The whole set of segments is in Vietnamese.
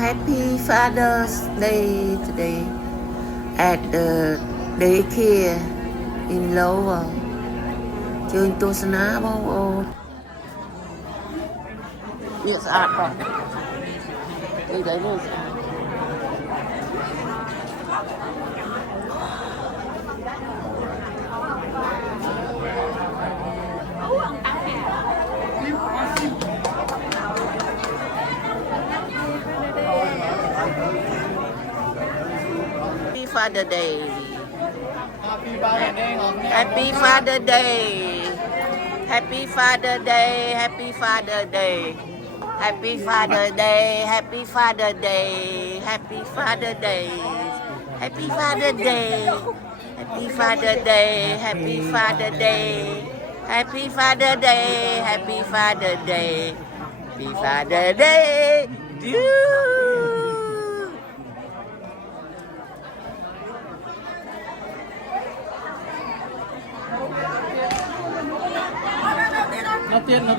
Happy Father's Day today at the daycare in Lowell ជើញទស្សនាបងប្អូនវាស្អាតផងនេះដែរនោះស្អាតFather Day. Happy Father Day. Happy Father Day. Happy Father Day. Happy Father Day. Happy Father Day. Happy Father Day. Happy Father Day. Happy Father Day. Happy Father Day. Happy Father Day. Happy Father Day. Happy Father Day.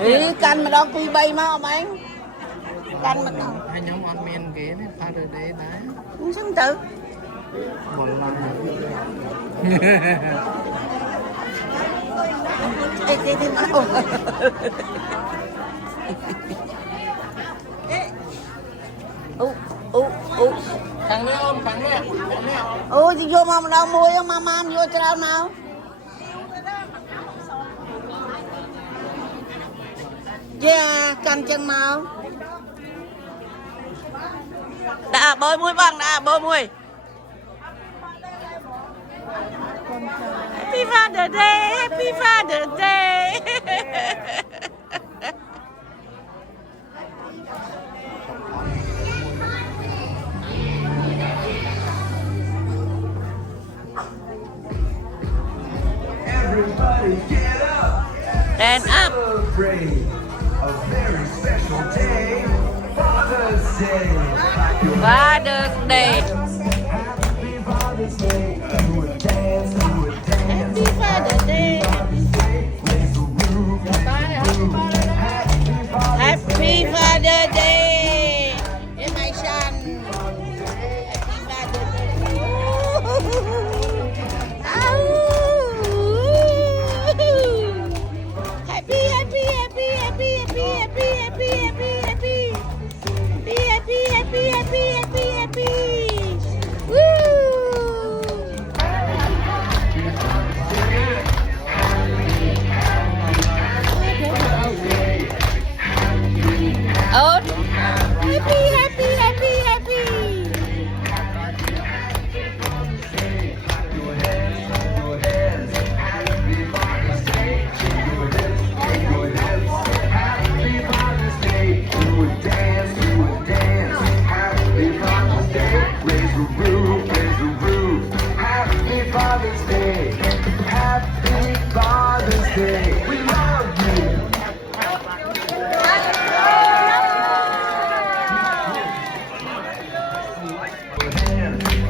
Ý canh mà đâu quy bay mà ông anh canh mà đâu hai nhóm ăn men ghế này pha được đấy đấy không xứng tự một lần đi máu thằng này không thằng này thì vô mà đâu mua mà vô cho đâu nào yeah canh chân màu đã bơi mũi bằng đã bơi mũi Happy Father Day Happy Father Day Everybody get up stand up celebrate a very special day, Father's Day. Father's Day Happy Father's Day. Do a dance, do a dance. Happy Father's Day Raise the roof, Happy Father's Day It's my son Happy Father's Day Happy happy happy happy happy happy happy happy happy happy happy happy happy happy Woo Oh, happy, happy, happy, happy. Happy Father's Day. Do a dance, do a dance. Happy Father's Day. Raise the roof, raise the roof. Happy Father's Day. Happy Father's Day. We love you.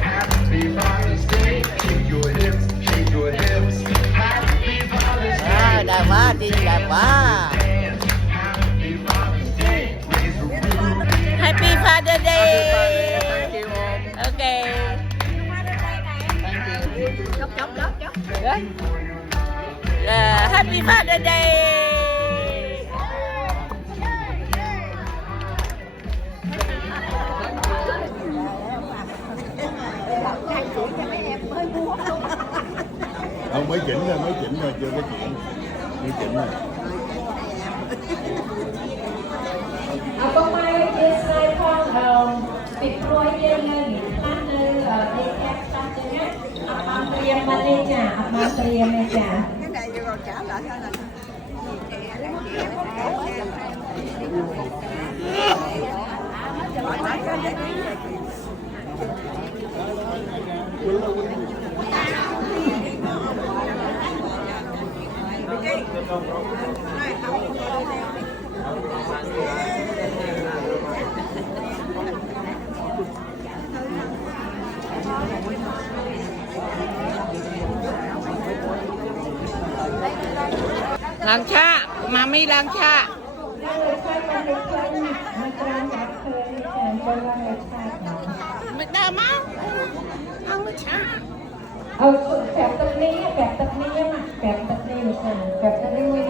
Happy Father's Day. Shake your hips, shake your hips. Happy Father's Day. À, đẹp quá, đi đẹp quá. Happy Father's Day. Raise the roof. Happy Father's Day. thank you om Okay. thank you Happy Father's Day. Không mới chỉnh rồi chưa có chuyện mới chỉnh rồi Con Mai chia sẻ con việc nuôi yên lên ăn đi theo ăn đi nhé ăn tiền mà đi trả ăn tiền này trả cái này vừa trả lại thôi là Lang cha, mami lang cha. Hãy subscribe cho kênh Ghiền Mì Gõ để không bỏ lỡ những video hấp dẫn kẹp tập ní mà kẹp tập ní được rồi, kẹp tập ní nha.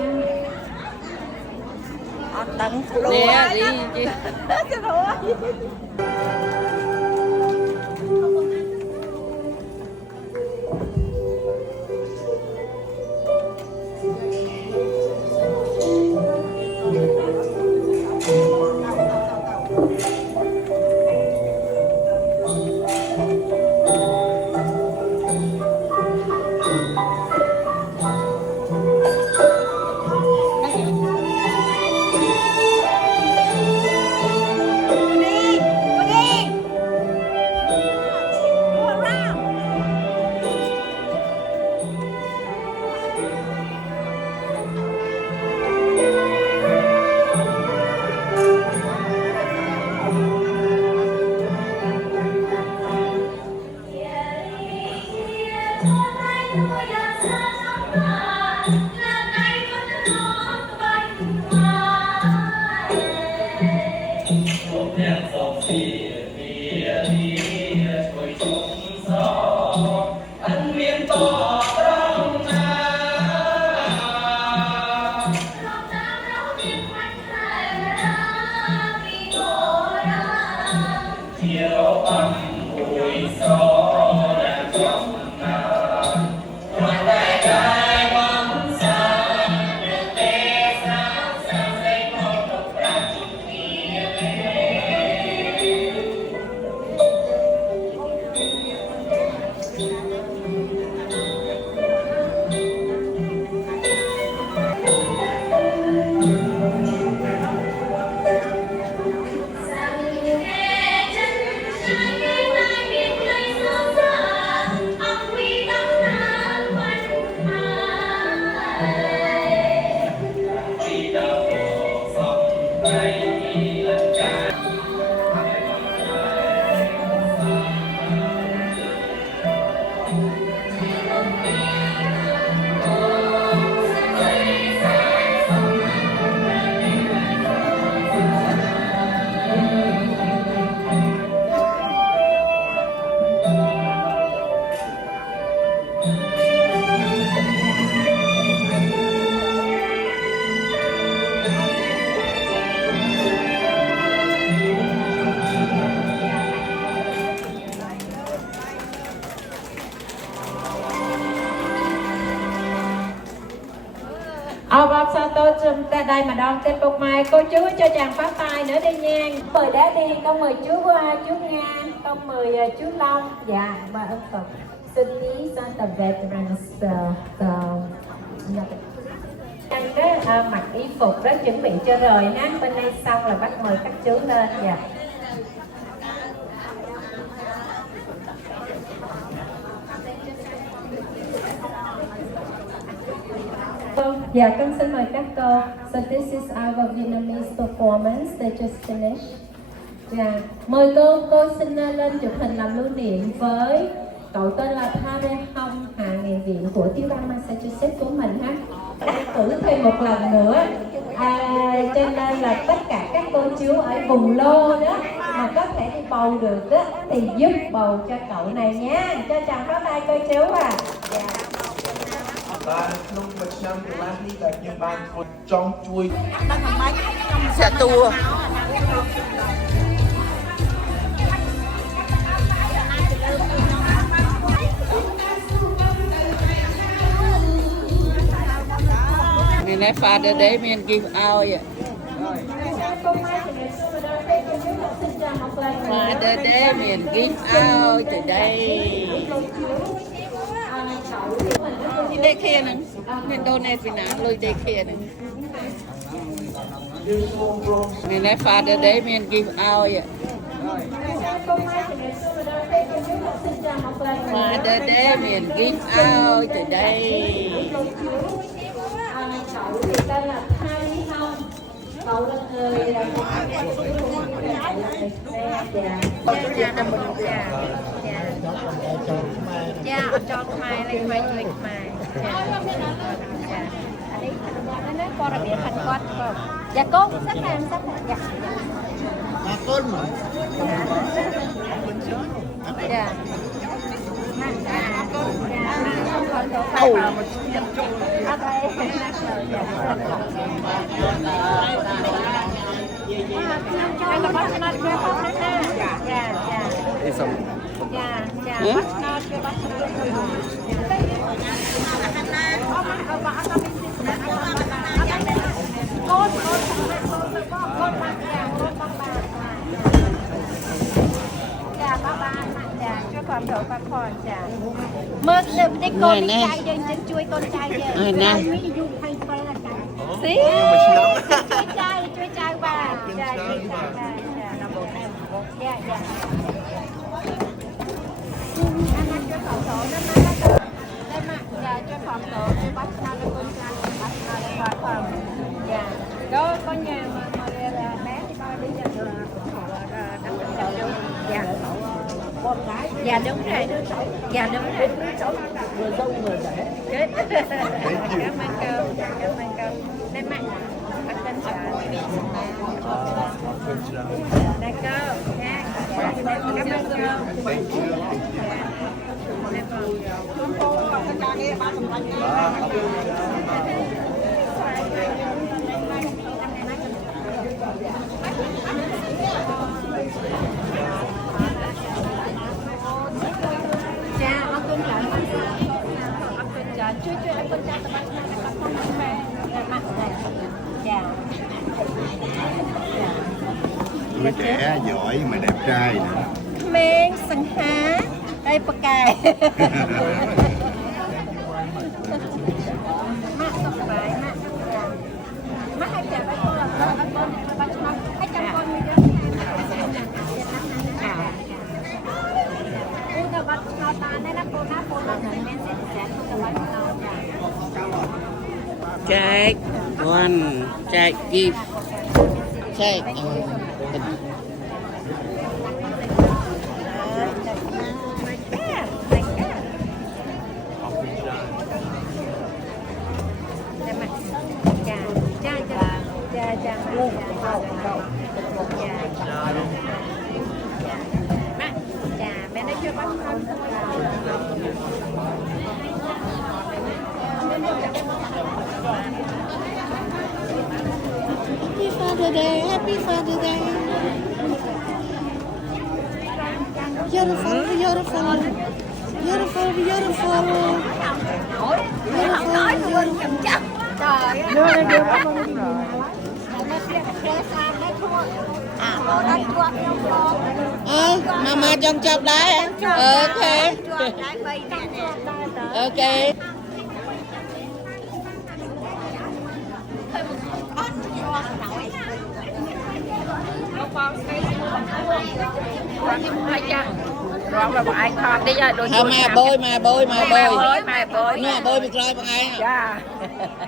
Tấn Nè đi chứ. Bác sao tôi chúng ta đây mà đón Tết Bộc Mai, cô chú cho chàng phát tài nữa đi nha. Mời Daddy, con mời chú Nga, con mời chú Long. Dạ, và ơn Phật. So these are the veterans, anh đó mặc y phục đó chuẩn bị cho rồi ha. Bên đây xong là bác mời các chú lên. Dạ. Dạ, con xin mời các cô. So this is our Vietnamese performance they just finished. Dạ, mời cô xin lên chụp hình làm lưu niệm với cậu tên là Tha Rê Hông, Hạ Nghị viện của tiểu bang Massachusetts của mình ha. Thử thêm một lần nữa. Cho nên là tất cả các cô chú ở vùng lô đó mà có thể đi bầu được đó thì giúp bầu cho cậu này nha. Cho chàng pháo tay cô chú à. Dạ. បានក្នុងមួយឆ្នាំកន្លះនេះដែលខ្ញុំបានធ្វើចង់ជួយ Sẽ tua. Ngày nay Father Day mình give out vậy. Father Day mình give out today. Đi đây kia nè, mình donate vì nào lôi đây kia nè. Ngày nay Father Day mình give out vậy. Father Day mình give out today. Tên là Thay Hông. Cậu là người dạ cho mai lên quay lịch mai dạ anh ấy nó con là bị thành con dạ cô sắp hàng dạ Bà con mà. dạ មើលលើផ្ទៃកូនចៅយើងចិនជួយកូនចៅយើងណាមានអាយុ27ហើយស៊ីជួយចៅបាទចាជួយចៅបាទចាដល់បងចាចាអាណាជួយខំតណាតែមកចាជួយខំតជួយបាត់ស្នាដល់កូនចៅបាត់ស្នាដល់បាទផងចាដល់កូនញ៉ាំមកលេម៉ែទីបើនេះចាដល់ចាdạ đúng rồi dạ đúng rồi vừa dâu vừa rẻ cảm ơn cô đây mặt thật tình sợ đây cô nha cảm ơnជួយឲ្យកូនចៅទៅបានឆ្នាំដល់គាត់ផងម៉ែម៉ាក់ចា Đứa trẻ giỏi mà đẹp trai nữa. ក្មេងសង្ហាហើយប៉កែម៉ាក់សុខសប្បាយម៉ាក់ឲ្យចាំឲ្យកូនបានឆ្នាំឲ្យចាំកូនមួយទៀតអូនបាត់ឆ្នោតបានណាពូណាមិនមែនសិស្សចាទៅបាត់ឆ្នោតចា Check one, check give, check. Happy Father Day. Beautiful, beautiful, beautiful, beautiful. Mama trong chọc đấy. Ok. Ok. Rong là bọn anh thọt đi rồi. Thôi mà bôi. Mẹ bôi. Nè bôi bị coi bằng ai. Dạ.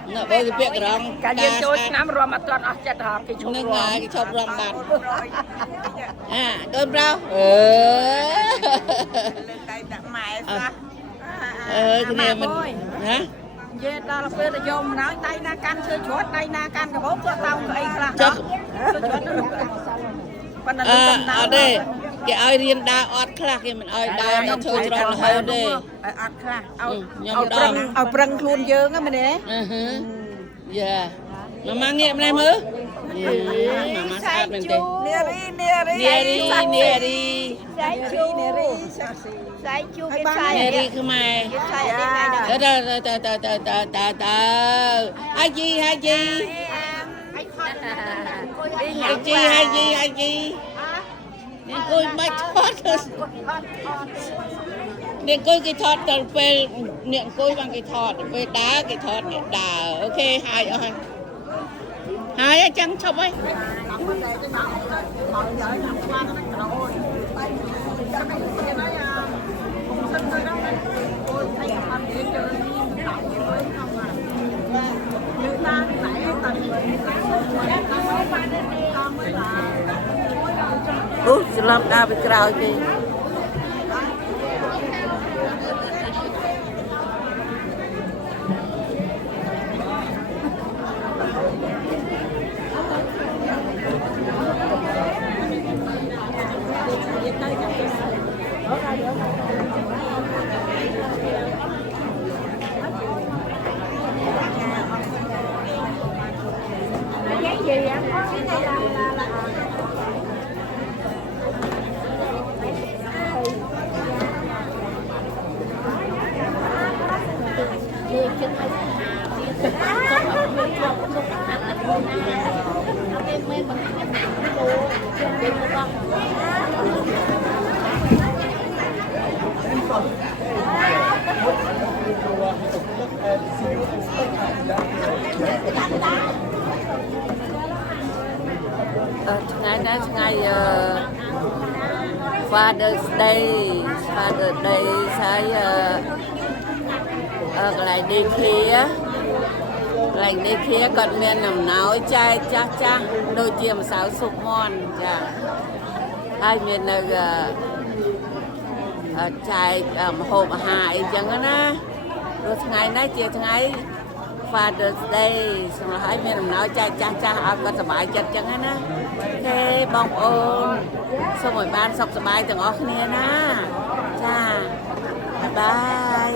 Nè bôi cái việc rong. Cả dân tôi nắm rong mà toàn ở chật họp cái chụp Nước rong. cái chụp rong bạc. À, cơm rau. Lên tay tặng mẹ sao? Cái này mình hả? Về đó là bây giờ dùng nói tay na can chưa chuột tay na can cái bố cho tao cái là Chắc. Ở đây cái ai riêng đa ọt khác thì mình ai đa nó thôi cho nó hơi đây ọt khác ao prăng luôn dương á mình đấy dạ mà mang nghiệm này mơ mà mang sát mình đây nia đi sai chu cái sai nia đi cứ mày hai chi hai chi nên coi máy thoát nên coi cái thoát từ về miệng coi bằng cái thoát về đá cái thoát đá ok hai chẳng chọc ấy Selamat kami kerau ini. and see you next time. ថ្ងៃនេះថ្ងៃ Father's Day ហើយកន្លែងនេះគាត់មានអំណោយចែកចាស់ដូចជាម្សៅស៊ុបមាន់ចាហើយមាននៅចែកម្ហូបអាហារអីចឹងណាព្រោះថ្ងៃនេះជាថ្ងៃ Father's Day សម្រាប់ឲ្យមានអំណោយចែកចាស់ឲ្យគាត់សប្បាយចិត្តចឹងណាទេបងប្អូនសូមឲ្យបានសុខសប្បាយទាំងអស់គ្នាណាចាបាយ